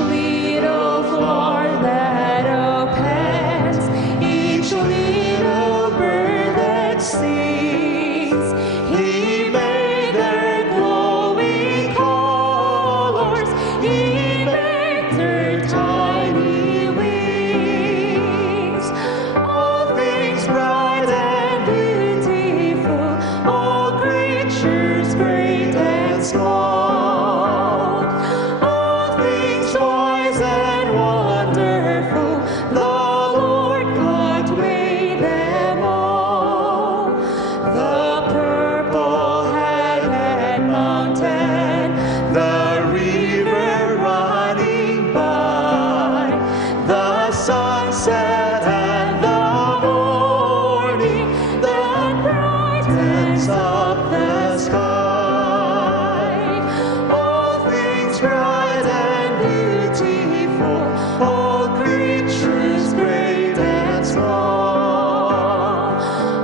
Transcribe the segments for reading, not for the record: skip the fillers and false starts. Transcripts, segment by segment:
little flower that opens, each little bird that sings. He made their glowing colors, He made their tiny wings. All things bright and beautiful, all creatures great and small. Wise and wonderful, the Lord God made them all. The purple-headed mountain, the river running by, the sunset and the morning that brightens up the sky. All things bright and beautiful, all creatures great and small.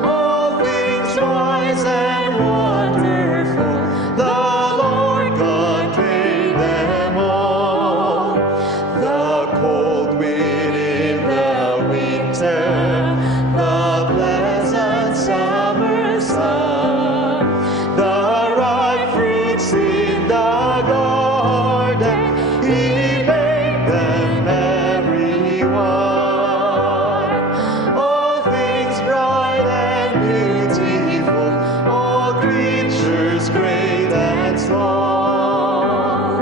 All things wise and wonderful, the Lord God made them all. The cold wind in the winter, the pleasant summer sun, the ripe fruits in the garden, He made them everyone. All things bright and beautiful, all creatures great and small.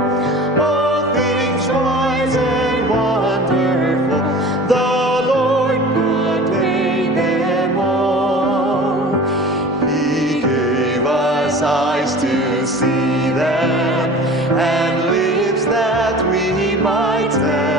All things wise and wonderful, the Lord God made them all. He gave us eyes to see them, and lips that we might tell